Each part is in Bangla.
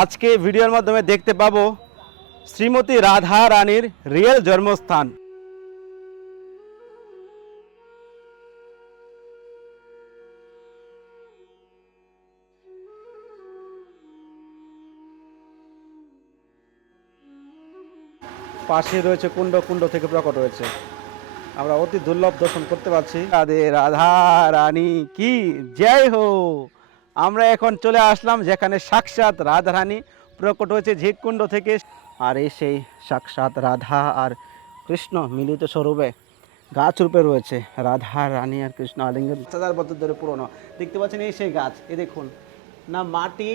আজকে ভিডিওর মাধ্যমে দেখতে পাবো শ্রীমতী রাধা রানীর রিয়েল জন্মস্থান। পাশে রয়েছে কুণ্ড কুণ্ড থেকে প্রকট হয়েছে আমরা অতি দুর্লভ দর্শন করতে পারছি। রাধে রাধা রানী, কি জয় হো! আমরা এখন চলে আসলাম যেখানে সাক্ষাৎ রাধা রানী প্রকট হয়েছে ঝিটকুণ্ড থেকে। আর এই সেই সাক্ষাৎ রাধা আর কৃষ্ণ মিলিত স্বরূপে গাছ রূপে রয়েছে। রাধা, রানী আর কৃষ্ণ আলিঙ্গন। হাজার বছর ধরে পুরনো। দেখতে পাচ্ছেন এই সেই গাছ। এ দেখুন, না মাটি,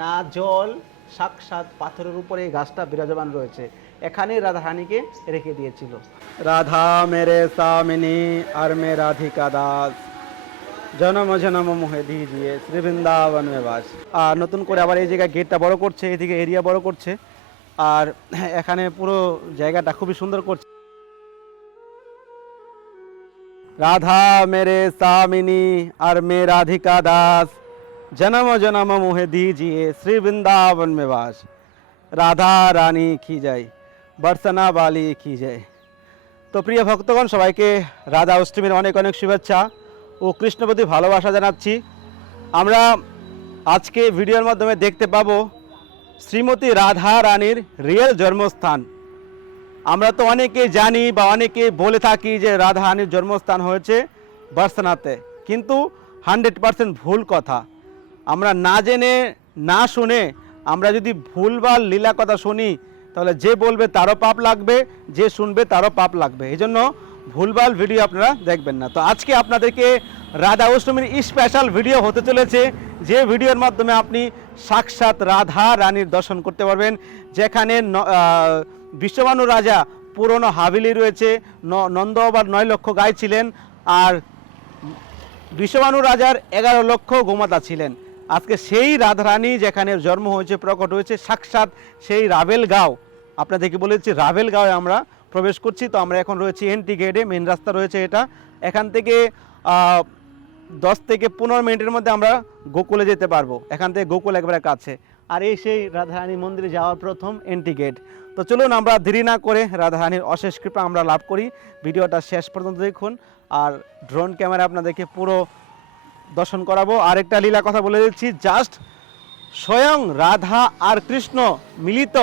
না জল, সাক্ষাৎ পাথরের উপরে এই গাছটা বিরাজমান রয়েছে। এখানেই রাধা রানীকে রেখে দিয়েছিল। রাধা মেরে সামিনী আর মে রাধিকা দাস। জনম জনম মোহে দিজিয়ে শ্রী বৃন্দাবন বাস। আর নতুন করে আবার এই জায়গায় গেটটা বড় করছে, এদিকে এরিয়া বড় করছে। আর এখানে পুরো জায়গাটা খুবই সুন্দর করছে। রাধা মেরে সামিনী আর মে রাধিকা দাস জনম জনম মোহে দিজিয়ে শ্রী বৃন্দাবন মে বাস। রাধা রানী কি যায় বর্ষনা বালি কি যায় তো প্রিয় ভক্তগণ, সবাইকে রাধা অষ্টমীর অনেক অনেক শুভেচ্ছা। ও কৃষ্ণপতি ভালোবাসা জানাচ্ছি। আমরা আজকে ভিডিওর মাধ্যমে দেখতে পাবো শ্রীমতী রাধা রানীর রিয়েল জন্মস্থান। আমরা তো অনেকে জানি বা অনেকে বলে থাকি যে রাধা রানীর জন্মস্থান হয়েছে বার্সনাতে কিন্তু হান্ড্রেড পার্সেন্ট ভুল কথা। আমরা না জেনে, না শুনে, আমরা যদি ভুলভাল লীলা কথা শুনি, তাহলে যে বলবে তারও পাপ লাগবে, যে শুনবে তারও পাপ লাগবে। এই জন্য ভুলভাল ভিডিও আপনারা দেখবেন না। তো আজকে আপনাদেরকে রাধা অষ্টমীর স্পেশাল ভিডিও হতে চলেছে যে ভিডিওর মাধ্যমে আপনি সাক্ষাৎ রাধা রানীর দর্শন করতে পারবেন। যেখানে ন- আহ, রাজা পুরনো হাভেলি রয়েছে নন্দ আবার নয় লক্ষ গায়ে ছিলেন আর বিশ্ববানু রাজার এগারো লক্ষ গোমাতা ছিলেন। আজকে সেই রাধারানী যেখানে জন্ম হয়েছে প্রকট হয়েছে সাক্ষাৎ সেই রাভেল গাঁও। আপনাদেরকে বলেছি রাভেল গাঁয়ে আমরা প্রবেশ করছি, তো আমরা এখন রয়েছি এনটি গেটে মেন রাস্তা রয়েছে এটা। এখান থেকে দশ থেকে পনেরো মিনিটের মধ্যে আমরা গোকুলে যেতে পারব। এখান থেকে গোকুল একবারে কাছে। আর এই সেই রাধারানী মন্দিরে যাওয়ার প্রথম এন্ট্রি গেট। তো চলুন আমরা দেরি না করে রাধারানীর অশেষ কৃপা আমরা লাভ করি। ভিডিওটা শেষ পর্যন্ত দেখুন। আর ড্রোন ক্যামেরা আপনাদেরকে পুরো দর্শন করাবো। আরেকটা লীলা কথা বলে দিচ্ছি। জাস্ট স্বয়ং রাধা আর কৃষ্ণ মিলিত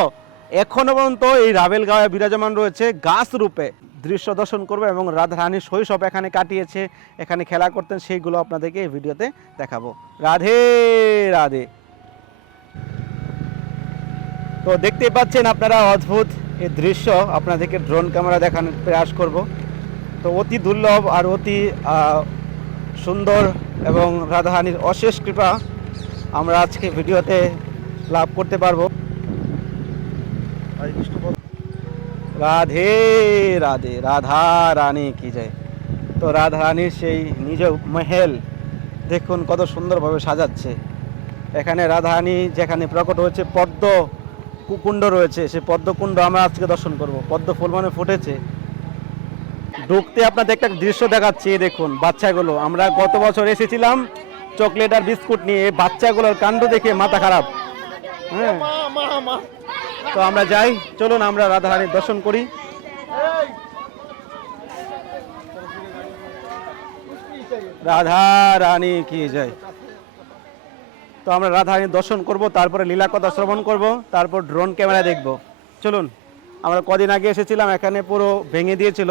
এখনও পর্যন্ত এই রাবেল গাঁয়ে বিরাজমান রয়েছে গাছ রূপে। দৃশ্য দর্শন করবে এবং রাধা রানীর শৈশব এখানে কাটিয়েছে, এখানে খেলা করতেন, সেইগুলো আপনাদেরকে এই ভিডিওতে দেখাবো। রাধে রাধে। তো দেখতেই পাচ্ছেন আপনারা অদ্ভুত এই দৃশ্য, আপনাদেরকে ড্রোন ক্যামেরা দেখানোর প্রয়াস করব। তো অতি দুর্লভ আর অতি সুন্দর এবং রাধারানীর অশেষ কৃপা আমরা আজকে ভিডিওতে লাভ করতে পারব। রাধে রাধে রাধা রানী কি যায় তো রাধা রানীর সেই নিজ মহেল দেখুন কত সুন্দরভাবে সাজাচ্ছে। এখানে রাধা রানী যেখানে প্রকট হয়েছে পদ্ম কুকুণ্ড রয়েছে। সেই পদ্মকুণ্ড আমরা আজকে দর্শন করব। পদ্ম ফুল মানে ফুটেছে। ঢুকতে আপনাদের একটা দৃশ্য দেখাচ্ছি দেখুন বাচ্চাগুলো। আমরা গত বছর এসেছিলাম চকলেট আর বিস্কুট নিয়ে। বাচ্চাগুলোর কাণ্ড দেখে মাথা খারাপ। হ্যাঁ। তো আমরা যাই। চলুন, আমরা রাধারানীর দর্শন করি। রাধা রানী কি যায় তো আমরা রাধারানীর দর্শন করব, তারপরে লীলা কথা শ্রবণ করব, তারপর ড্রোন ক্যামেরা দেখব। চলুন, আমরা কদিন আগে এসেছিলাম, এখানে পুরো ভেঙে দিয়েছিল।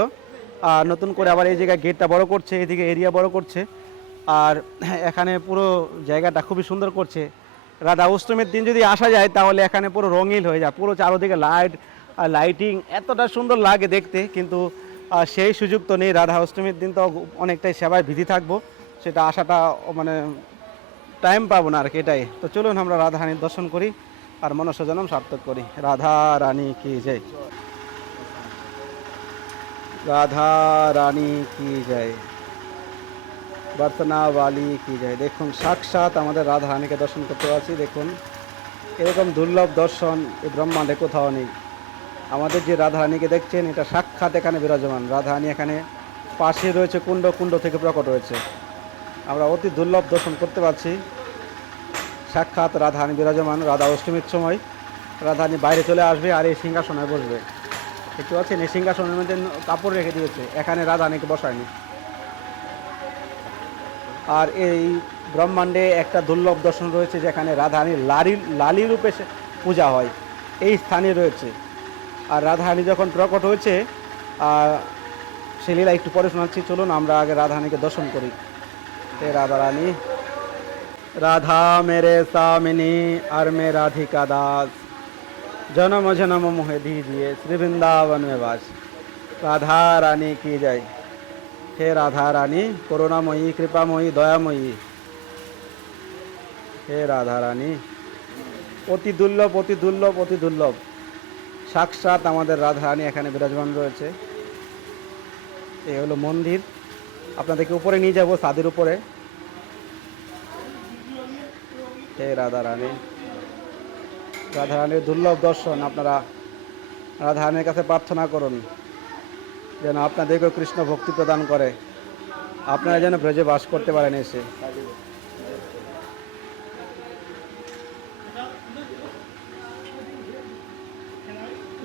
আর নতুন করে আবার এই জায়গায় গেটটা বড় করছে, এদিকে এরিয়া বড় করছে। আর এখানে পুরো জায়গাটা খুবই সুন্দর করছে। রাধা অষ্টমীর দিন যদি আসা যায়, তাহলে এখানে পুরো রঙিন হয়ে যায়। পুরো চারোদিকে লাইট লাইটিং এতটা সুন্দর লাগে দেখতে, কিন্তু সেই সুযোগ তো নেই। রাধা অষ্টমীর দিন তো অনেকটাই সেবায় বিধি থাকব। সেটা আসাটা মানে টাইম পাবো না আর কি, এটাই। তো চলুন আমরা রাধা রানীর দর্শন করি আর মনুষ্য জন্ম সার্থক করি। রাধা রানী কি জয়। রাধা রানী কি জয়। বর্তনা বালি কি যায় দেখুন, সাক্ষাৎ আমাদের রাধা রানীকে দর্শন করতে পারছি, দেখুন। এরকম দুর্লভ দর্শন এই ব্রহ্মাণ্ডে কোথাও নেই। আমাদের যে রাধা রানীকে দেখছেন, এটা সাক্ষাৎ এখানে বিরাজমান। রাধা রানী এখানে পাশে রয়েছে কুণ্ড কুণ্ড থেকে প্রকট হয়েছে। আমরা অতি দুর্লভ দর্শন করতে পারছি। সাক্ষাৎ রাধারানী বিরাজমান, রাধা অষ্টমীর সময়। রাধারানী বাইরে চলে আসবে আর এই সিংহাসনে বসবে। দেখতে পাচ্ছেন, এই সিংহাসনের মধ্যে কাপড় রেখে দিয়েছে। এখানে রাধারানীকে বসায়নি। আর এই ব্রহ্মাণ্ডে একটা দুর্লভ দর্শন রয়েছে যেখানে রাধারানী লালি লালি রূপে পূজা হয়। এই স্থানে রয়েছে। আর রাধারানী যখন প্রকট হয়েছে সে লীলা একটু পরে শোনাচ্ছি। চলুন, আমরা আগে রাধারানীকে দর্শন করি। এ রাধারানী। রাধা মেরে সামিনী, আর মে রাধিকা দাস। জনম জনম মোহে দিয়ে শ্রী বৃন্দাবন বাস। রাধা রানী কি যায় হে রাধা রানী, করুণাময়ী, কৃপাময়ী, দয়াময়ী। হে রাধা রানী, অতি দুর্লভ অতি দুর্লভ অতি দুর্লভ। সাক্ষাৎ আমাদের রাধা রানী এখানে বিরাজমান রয়েছে। এই হলো মন্দির। আপনাদেরকে উপরে নিয়ে যাব, ছাদের উপরে। হে রাধা রানী, রাধা রানীর দুর্লভ দর্শন, আপনারা রাধা রানীর কাছে প্রার্থনা করুন। যেন আপনাদেরকেও কৃষ্ণ ভক্তি প্রদান করে। আপনারা যেন ব্রজে বাস করতে পারেন এসে।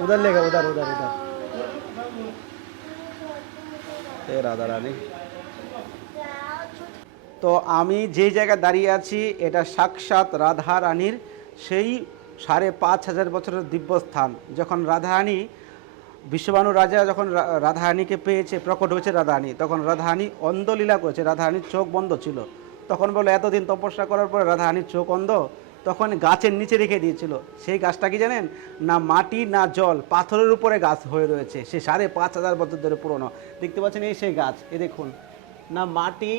উদার লেগে উদার উদার উদার। রাধা রানী তো আমি যে জায়গায় দাঁড়িয়ে আছি, এটা সাক্ষাৎ রাধা রানীর সেই সাড়ে পাঁচ হাজার বছরের দিব্যস্থান। যখন রাধারানী বিশ্ববানু রাজা যখন রাধারানীকে পেয়েছে, প্রকট হয়েছে রাধারানী, তখন রাধারানী অন্ধলীলা করেছে, রাধারানীর চোখ বন্ধ ছিল। তখন বলে এতদিন তপস্যা করার পরে রাধারানীর চোখ অন্ধ? তখন গাছের নিচে রেখে দিয়েছিল। সেই গাছটা কি জানেন? না মাটি, না জল, পাথরের উপরে গাছ হয়ে রয়েছে। সে সাড়ে পাঁচ হাজার বছর ধরে পুরনো। দেখতে পাচ্ছেন এই সেই গাছ, এ দেখুন। না মাটি,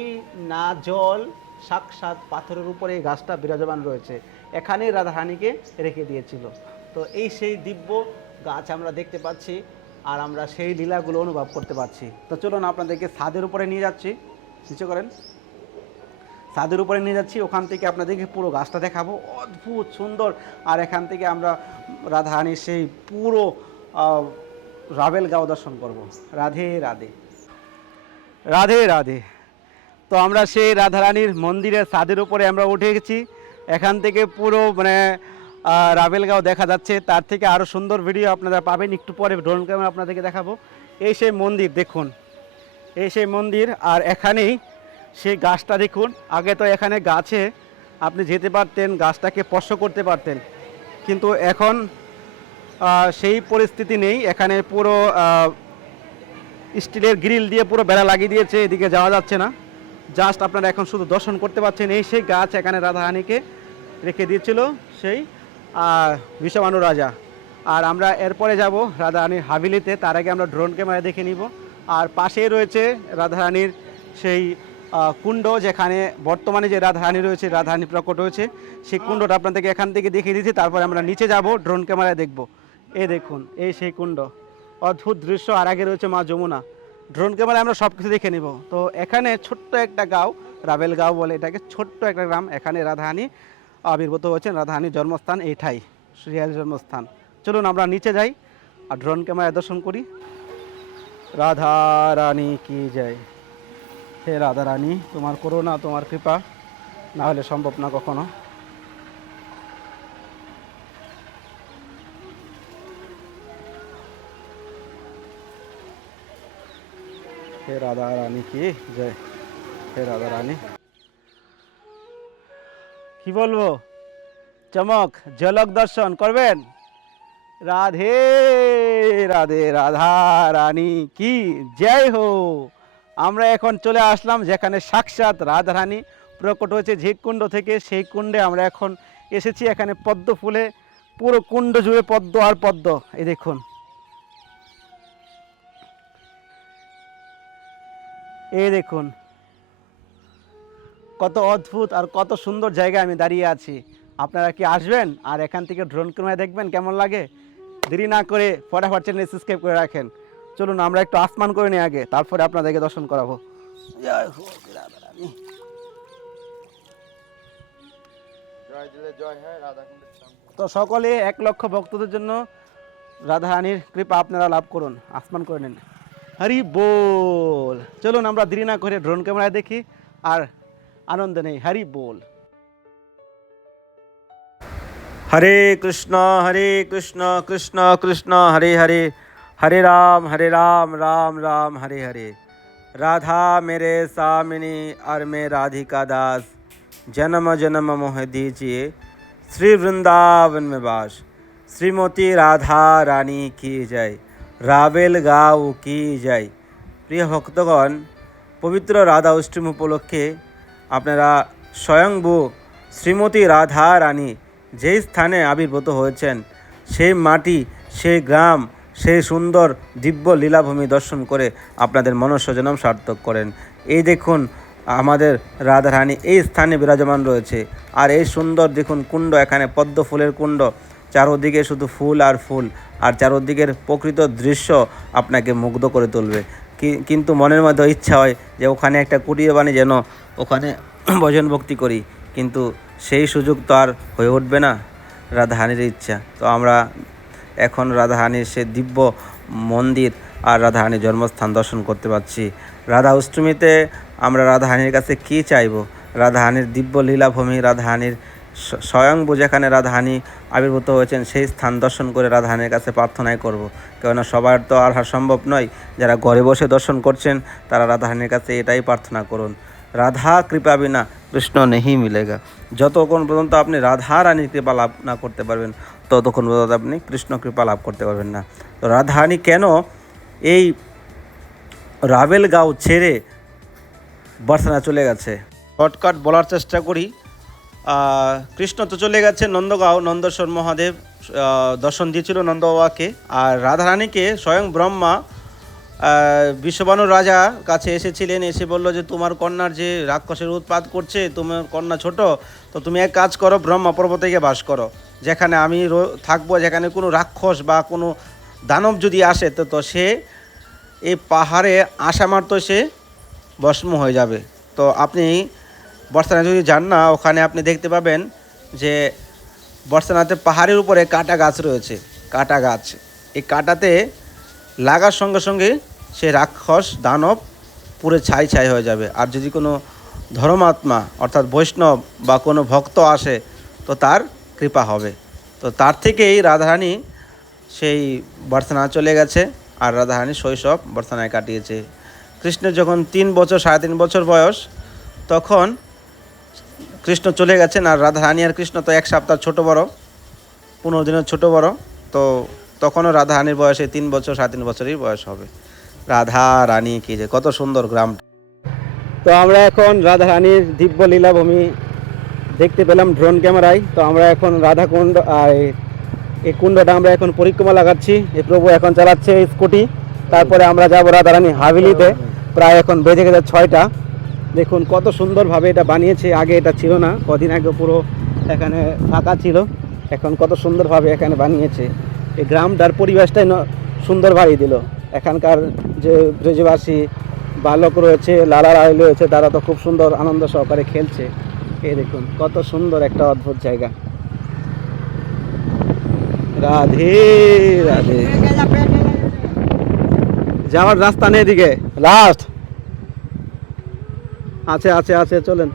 না জল, সাক্ষাৎ পাথরের উপরে এই গাছটা বিরাজমান রয়েছে। এখানেই রাধারানীকে রেখে দিয়েছিল। তো এই সেই দিব্য গাছ আমরা দেখতে পাচ্ছি। আর আমরা সেই লীলাগুলো অনুভব করতে পারছি। তো চলুন আপনাদেরকে ছাদের উপরে নিয়ে যাচ্ছি। নিচে করেন। ছাদের উপরে নিয়ে যাচ্ছি, ওখান থেকে আপনাদেরকে পুরো গাছটা দেখাবো। অদ্ভুত সুন্দর। আর এখান থেকে আমরা রাধারানীর সেই পুরো রাবেল গাঁও দর্শন করব। রাধে রাধে। রাধে রাধে। তো আমরা সেই রাধারানীর মন্দিরের ছাদের উপরে আমরা উঠে গেছি। এখান থেকে পুরো মানে রাবেলগাঁও দেখা যাচ্ছে। তার থেকে আরও সুন্দর ভিডিও আপনারা পাবেন। একটু পরে ড্রোন ক্যামেরা আপনাদেরকে দেখাবো। এই সেই মন্দির, দেখুন। এই সেই মন্দির, আর এখানেই সেই গাছটা দেখুন। আগে তো এখানে গাছে আপনি যেতে পারতেন, গাছটাকে স্পর্শ করতে পারতেন। কিন্তু এখন সেই পরিস্থিতি নেই। এখানে পুরো স্টিলের গ্রিল দিয়ে পুরো বেড়া লাগিয়ে দিয়েছে। এদিকে যাওয়া যাচ্ছে না। জাস্ট আপনারা এখন শুধু দর্শন করতে পারছেন। এই সেই গাছ এখানে রাধাহানিকে রেখে দিয়েছিল সেই বিশ্ববানু রাজা। আর আমরা এরপরে যাব রাধারানীর হাবিলিতে তার আগে আমরা ড্রোন ক্যামেরা দেখে নিব। আর পাশেই রয়েছে রাধারানীর সেই কুণ্ড, যেখানে বর্তমানে যে রাধারানী রয়েছে, রাধারানী প্রকট হয়েছে, সেই কুণ্ডটা আপনাদেরকে এখান থেকে দেখিয়ে দিয়েছি তারপরে আমরা নিচে যাব ড্রোন ক্যামেরায় দেখব। এ দেখুন, এই সেই কুণ্ড। অদ্ভুত দৃশ্য। আর আগে রয়েছে মা যমুনা। ড্রোন ক্যামেরায় আমরা সব কিছু দেখে নিব। তো এখানে ছোট্ট একটা গাঁও রাবেল গাঁও বলে এটাকে ছোট্ট একটা গ্রাম। এখানে রাধাহানি আবির্ভূত হয়েছেন। রাধাহানির জন্মস্থান এইটাই শ্রীহার জন্মস্থান। চলুন আমরা নিচে যাই আর ড্রোন ক্যামেরায় দর্শন করি। রাধা রানী কি জয়। হে রাধা রানী, তোমার করুণা, তোমার কৃপা, না হলে সম্ভব না কখনো। হে রাধা রানী কি জয়। হে রাধা রানী। কি বলব? চমক, ঝলক দর্শন করবেন? রাধে রাধে, রাধা রানী, কি জয় হো। আমরা এখন চলে আসলাম যেখানে সাক্ষাৎ রাধারানী প্রকট হয়েছে যে কুণ্ড থেকে, সেই কুণ্ডে আমরা এখন এসেছি এখানে পদ্ম ফুলে, পুরো কুণ্ড জুড়ে পদ্ম আর পদ্ম। এই দেখুন। এই দেখুন কত অদ্ভুত আর কত সুন্দর জায়গায় আমি দাঁড়িয়ে আছি। আপনারা কি আসবেন? আর এখান থেকে ড্রোন ক্যামেরা দেখবেন কেমন লাগে? দেরি না করে ফটাফট চ্যানেল সাবস্ক্রাইব করে রাখেন। চলুন আমরা একটু আসমান করে নিই আগে তারপরে আপনাদেরকে দর্শন করাবো। জয় হোক হয় তো সকলে এক লক্ষ ভক্তদের জন্য রাধারানীর কৃপা আপনারা লাভ করুন। আসমান করে নিন। হরি বল! চলুন আমরা দেরি না করে ড্রোন ক্যামেরায় দেখি। আর আনন্দ নেই হরি বল হরে কৃষ্ণ হরে কৃষ্ণ কৃষ্ণ কৃষ্ণ হরে হরে হরে রাম হরে রাম রাম রাম হরে হরে राधा मेरे सामिनी और मैं राधिका दास जन्म जन्म मोह दीजिए श्री वृंदावन में बास শ্রীমতী রাধা রানী কি জয় রাবেল গাও কি জয় প্রিয় ভক্তগণ পবিত্র রাধা অষ্টমী উপলক্ষে আপনারা স্বয়ংভূ শ্রীমতী রাধা রানী যেই স্থানে আবির্ভূত হয়েছেন, সেই মাটি, সেই গ্রাম, সেই সুন্দর দিব্য লীলাভূমি দর্শন করে আপনাদের মনস্বজনম সার্থক করেন। এই দেখুন আমাদের রাধারানী, এই স্থানে বিরাজমান রয়েছে। আর এই সুন্দর দেখুন কুণ্ড, এখানে পদ্ম ফুলের কুণ্ড, চারোদিকে শুধু ফুল আর ফুল। আর চারোদিকের প্রকৃত দৃশ্য আপনাকে মুগ্ধ করে তুলবে। কিন্তু মনের মধ্যে ইচ্ছা হয় যে ওখানে একটা কুটির বাণী যেন ওখানে ভজন ভক্তি করি। কিন্তু সেই সুযোগ তো আর হয়ে উঠবে না রাধাহানির ইচ্ছা। তো আমরা এখন রাধাহানির সে দিব্য মন্দির আর রাধাহানির জন্মস্থান দর্শন করতে পারছি। রাধা অষ্টমীতে আমরা রাধাহানির কাছে কী চাইব? রাধাহানির দিব্য লীলাভূমি, রাধাহানির স- স্বয়ংভূ যেখানে রাধাহানি আবির্ভূত হয়েছেন, সেই স্থান দর্শন করে রাধাহানির কাছে প্রার্থনাই করব। কেননা সবার তো আর সম্ভব নয়, যারা ঘরে বসে দর্শন করছেন, তারা রাধাহানির কাছে এটাই প্রার্থনা করুন। রাধা কৃপা বিনা কৃষ্ণ নেহি মিলেগা। যতক্ষণ পর্যন্ত আপনি রাধা রানীর কৃপা লাভ না করতে পারবেন, ততক্ষণ পর্যন্ত আপনি কৃষ্ণ কৃপা লাভ করতে পারবেন না। তো রাধারানী কেন এই রাবেল গাঁও ছেড়ে বার্সানা চলে গেছে? শর্টকাট বলার চেষ্টা করি। কৃষ্ণ তো চলে গেছে, নন্দগাঁও নন্দেশ্বর মহাদেব দর্শন দিয়েছিল নন্দবাবাকে। আর রাধারানীকে স্বয়ং ব্রহ্মা বিশ্ববানু রাজা কাছে এসেছিলেন, এসে বলল যে, তোমার কন্যার যে রাক্ষসের উৎপাত করছে, তোমার কন্যা ছোট, তো তুমি এক কাজ করো, ব্রহ্মা পর্বতে গিয়ে বাস করো। যেখানে আমি থাকব, যেখানে কোনো রাক্ষস বা কোনো দানব যদি আসে, তো তো সে এই পাহাড়ে আসা মাত্র সে ভস্ম হয়ে যাবে। তো আপনি বর্ষানা যদি যান না, ওখানে আপনি দেখতে পাবেন যে বর্ষানাতে পাহাড়ের উপরে কাটা গাছ রয়েছে, কাটা গাছ। এই কাটাতে লাগার সঙ্গে সঙ্গে সে রাক্ষস দানব পুরো ছাই ছাই হয়ে যাবে। আর যদি কোনো ধর্মাত্মা, অর্থাৎ বৈষ্ণব বা কোনো ভক্ত আসে, তো তার কৃপা হবে। তো তার থেকেই রাধারানী সেই বর্ষানা চলে গেছে, আর রাধারানী শৈশব বর্ষানায় কাটিয়েছে। কৃষ্ণের যখন তিন বছর, সাড়ে তিন বছর বয়স, তখন কৃষ্ণ চলে গেছেন আর রাধারানী আর কৃষ্ণ তো এক সপ্তাহ ছোট বড়, পনেরো দিনের ছোট বড়, তো তখনও রাধারানীর বয়সে তিন বছর, সাড়ে তিন বছরই বয়স হবে। রাধা রানী কি যে, কত সুন্দর গ্রামটা। তো আমরা এখন রাধা রানীর দিব্য লীলাভূমি দেখতে পেলাম ড্রোন ক্যামেরায়। তো আমরা এখন রাধা কুণ্ড এই- কুণ্ডটা আমরা এখন পরিক্রমা লাগাচ্ছি। এই প্রভু এখন চালাচ্ছে স্কুটি। তারপরে আমরা যাব রাধারানী হাভেলিতে। প্রায় এখন বেজে গেছে ছয়টা। দেখুন, কত সুন্দরভাবে এটা বানিয়েছে। আগে এটা ছিল না, কদিন আগে পুরো এখানে ফাঁকা ছিল। এখন কত সুন্দরভাবে এখানে বানিয়েছে। এই গ্রামটার পরিবেশটাই সুন্দর বাড়িয়ে দিল। এখানকার যে ব্রজবাসী, বালক রয়েছে, লালা রায় রয়েছে, তারা তো খুব সুন্দর আনন্দ সহকারে খেলছে। এই দেখুন, কত সুন্দর একটা অদ্ভুত জায়গা। রাধে রাধে। যাওয়ার রাস্তা নেই এদিকে। লাস্ট আছে আছে আছে চলেন।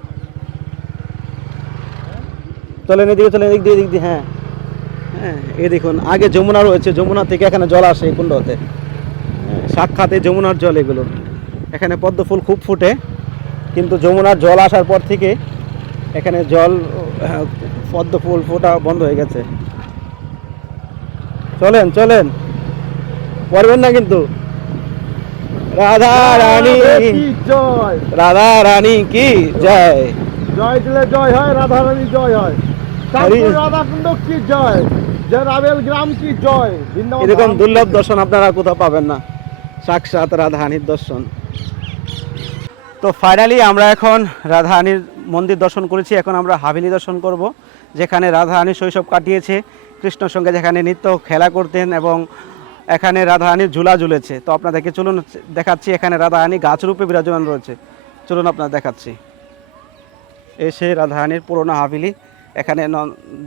চলেন এদিকে চলেন এদিক দিয়ে এদিক দিয়ে হ্যাঁ। হ্যাঁ এই দেখুন আগে যমুনা রয়েছে যমুনা থেকে এখানে জল আসে এই কুণ্ডতে। হ্যাঁ, সাক্ষাতে যমুনার জল এগুলো। এখানে পদ্ম ফুল খুব ফুটে কিন্তু যমুনার জল আসার পর থেকে এখানে জল আহ, পদ্ম ফুল ফোটা বন্ধ হয়ে গেছে। চলেন চলেন। পড়বেন না কিন্তু। রাধা রানী কি জয়? রাধা রানী কি জয়? জয় দিলে জয় হয় রাধা রানী জয় হয়। রাধাকুণ্ড কি জয়? যে রাবেল গ্রাম কি জয়? এরকম দুর্লভ দর্শন আপনারা কোথাও পাবেন না। সাক্ষাৎ রাধাহানির দর্শন। তো ফাইনালি আমরা এখন রাধাহানির মন্দির দর্শন করেছি। এখন আমরা হাভেলি দর্শন করব যেখানে রাধাহানি শৈশব কাটিয়েছে। কৃষ্ণর সঙ্গে যেখানে নিত্য খেলা করতেন এবং এখানে রাধাহানির ঝুলা ঝুলেছে। তো আপনাদেরকে চলুন দেখাচ্ছি, এখানে রাধাহানি গাছ রূপে বিরাজমান রয়েছে। চলুন আপনার দেখাচ্ছি। এসে রাধাহানির পুরোনো হাবিলি এখানে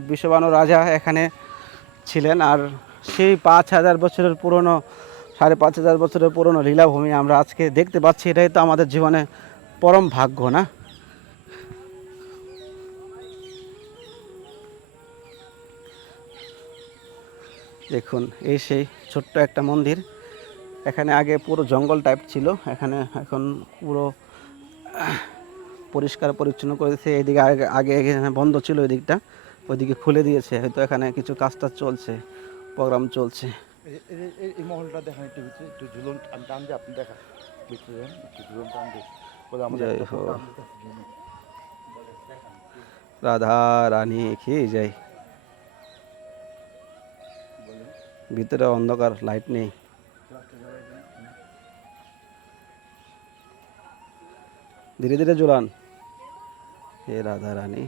বিশ্ববানু রাজা এখানে ছিলেন, আর সেই পাঁচ হাজার বছরের পুরনো, সাড়ে পাঁচ হাজার বছরের পুরনো লীলাভূমি আমরা আজকে দেখতে পাচ্ছি, এটাই তো আমাদের জীবনে পরম ভাগ্য, না? দেখুন এই সেই ছোট্ট একটা মন্দির। এখানে আগে পুরো জঙ্গল টাইপ ছিল এখানে এখন পুরো পরিষ্কার পরিচ্ছন্ন করে দিয়েছে। এদিকে আগে আগে এখানে বন্ধ ছিল ওই দিকটা ওইদিকে খুলে দিয়েছে হয়তো এখানে কিছু কাজ টাজ চলছে প্রোগ্রাম চলছে। এই মহলটা দেখান একটু ভিতরে একটু ঝুলন টান টান দিয়ে আপনি ঝুলন টান দিয়ে। রাধা রানী খেয়ে যাই ভিতরে অন্ধকার লাইট নেই। ধীরে ধীরে জোলান হে রাধা রানী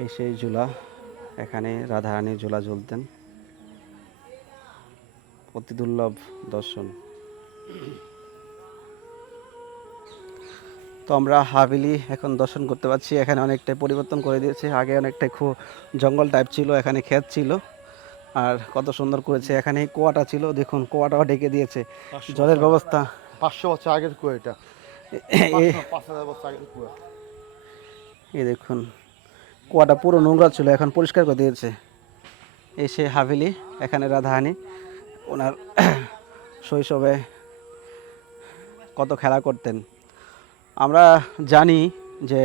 এই সেই ঝুলা। এখানে রাধা রানী ঝুলা ঝুলতেন। অতি দুর্লভ দর্শন। তো আমরা হাভেলি এখন দর্শন করতে পারছি। এখানে অনেকটাই পরিবর্তন করে দিয়েছে। আগে অনেকটাই খুব জঙ্গল টাইপ ছিল এখানে ক্ষেত ছিল। আর কত সুন্দর করেছে। এখানে কুয়াটা ছিল। দেখুন কুয়াটাও ঢেকে দিয়েছে। জলের ব্যবস্থা। পাঁচশো বছর আগের কুয়া এটা। এই দেখুন কুয়াটা পুরো নোংরা ছিল এখন পরিষ্কার করে দিয়েছে। এই সে হাভেলি এখানে রাধাহানি। ওনার শৈশবে কত খেলা করতেন। আমরা জানি যে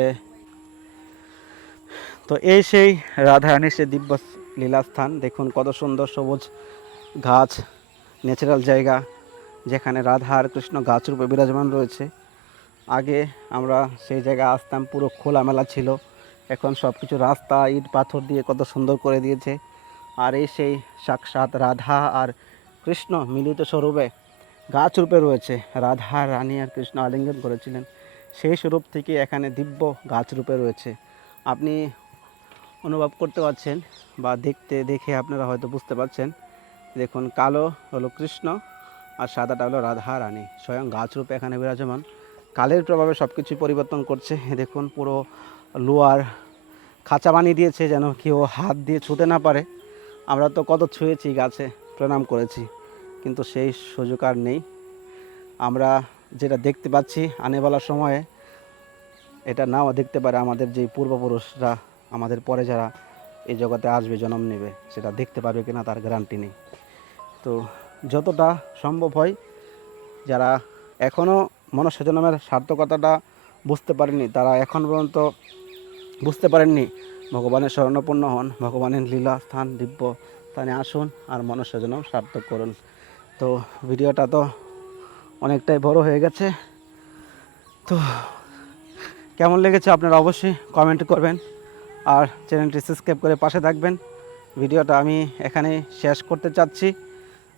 তো এই সেই রাধারানীর সে দিব্য লীলাস্থান, দেখুন কত সুন্দর সবুজ গাছ ন্যাচারাল জায়গা, যেখানে রাধা আর কৃষ্ণ গাছ রূপে বিরাজমান রয়েছে। আগে আমরা সেই জায়গায় আসতাম, পুরো খোলামেলা ছিল। এখন সব কিছু রাস্তা, ইট, পাথর দিয়ে কত সুন্দর করে দিয়েছে। আর এই সেই সাক্ষাৎ রাধা আর কৃষ্ণ মিলিত স্বরূপে গাছ রূপে রয়েছে। রাধা, রানী আর কৃষ্ণ আলিঙ্গন করেছিলেন। সেই স্বরূপ থেকে এখানে দিব্য গাছ রূপে রয়েছে। আপনি অনুভব করতে পারছেন বা দেখতে, দেখে আপনারা হয়তো বুঝতে পারছেন। দেখুন, কালো হলো কৃষ্ণ আর সাদাটা হলো রাধা রানী। স্বয়ং গাছ রূপে এখানে বিরাজমান। কালের প্রভাবে সব কিছু পরিবর্তন করছে। দেখুন, পুরো লোয়ার খাঁচা বানিয়ে দিয়েছে যেন কেউ হাত দিয়ে ছুঁতে না পারে। আমরা তো কত ছুঁয়েছি, গাছে প্রণাম করেছি, কিন্তু সেই সুযোগ আর নেই। আমরা যেটা দেখতে পাচ্ছি আনেবালার সময়ে এটা নাও দেখতে পারে আমাদের যে পূর্বপুরুষরা, আমাদের পরে যারা এই জগতে আসবে, জন্ম নেবে, সেটা দেখতে পাবে কিনা তার গ্যারান্টি নেই। তো যতটা সম্ভব হয়, যারা এখনও মনুষ্য জন্মের সার্থকতাটা বুঝতে পারেনি তারা এখন পর্যন্ত বুঝতে পারেননি, ভগবানের শরণাপন্ন হন, ভগবানের লীলা, স্থান, দিব্য, স্থানে আসুন আর মনুষ্য জন্ম সার্থক করুন। তো ভিডিওটা তো অনেকটাই বড় হয়ে গেছে। তো, কেমন লেগেছে আপনারা অবশ্যই কমেন্ট করবেন আর চ্যানেলটি সাবস্ক্রাইব করে পাশে থাকবেন। ভিডিওটা আমি এখানে শেষ করতে চাচ্ছি।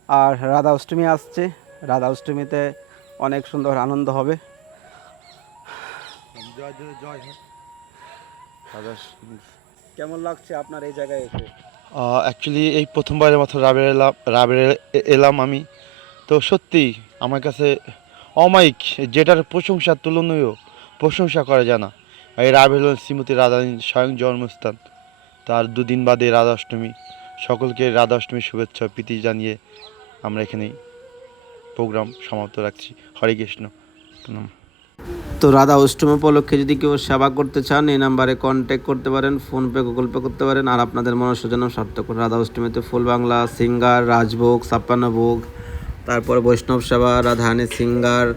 আর রাধা অষ্টমী আসছে। রাধা অষ্টমীতে অনেক সুন্দর আনন্দ হবে। কেমন লাগছে আপনার এই জায়গায় এসে? অ্যাকচুয়ালি এই প্রথমবারের মতো রাবের এলাম রাবের এলাম আমি। তো সত্যি আমার কাছে অমায়িক, যেটার প্রশংসা তুলনীয়, প্রশংসা করা যায় না। এই রাভেল শ্রীমতী রাধারণীর স্বয়ং জন্মস্থান। তার দুদিন বাদে রাধা অষ্টমী সকলকে রাধা অষ্টমীর শুভেচ্ছা প্রীতি জানিয়ে আমরা এখানে প্রোগ্রাম সমাপ্ত রাখছি। হরে কৃষ্ণ। তো রাধা অষ্টমী উপলক্ষে যদি কেউ সেবা করতে চান, এই নাম্বারে কন্ট্যাক্ট করতে পারেন ফোনপে গুগল পে করতে পারেন, আর আপনাদের মনস্যজনম সার্থক। রাধা অষ্টমীতে ফুল বাংলা সিঙ্গার, রাজভোগ, ছাপ্পান্ন ভোগ তারপর বৈষ্ণব সেবা রাধাহানি সিঙ্গার,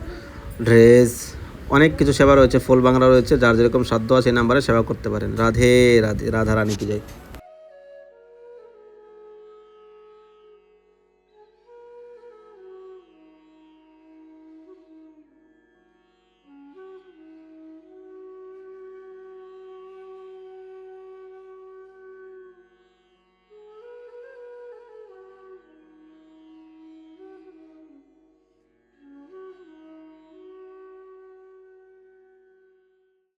ড্রেস, অনেক কিছু সেবা রয়েছে ফুল বাংলা রয়েছে, যার যেরকম সাধ্য আছে এই নাম্বারে সেবা করতে পারেন। রাধে রাধে রাধা রানী কি যায়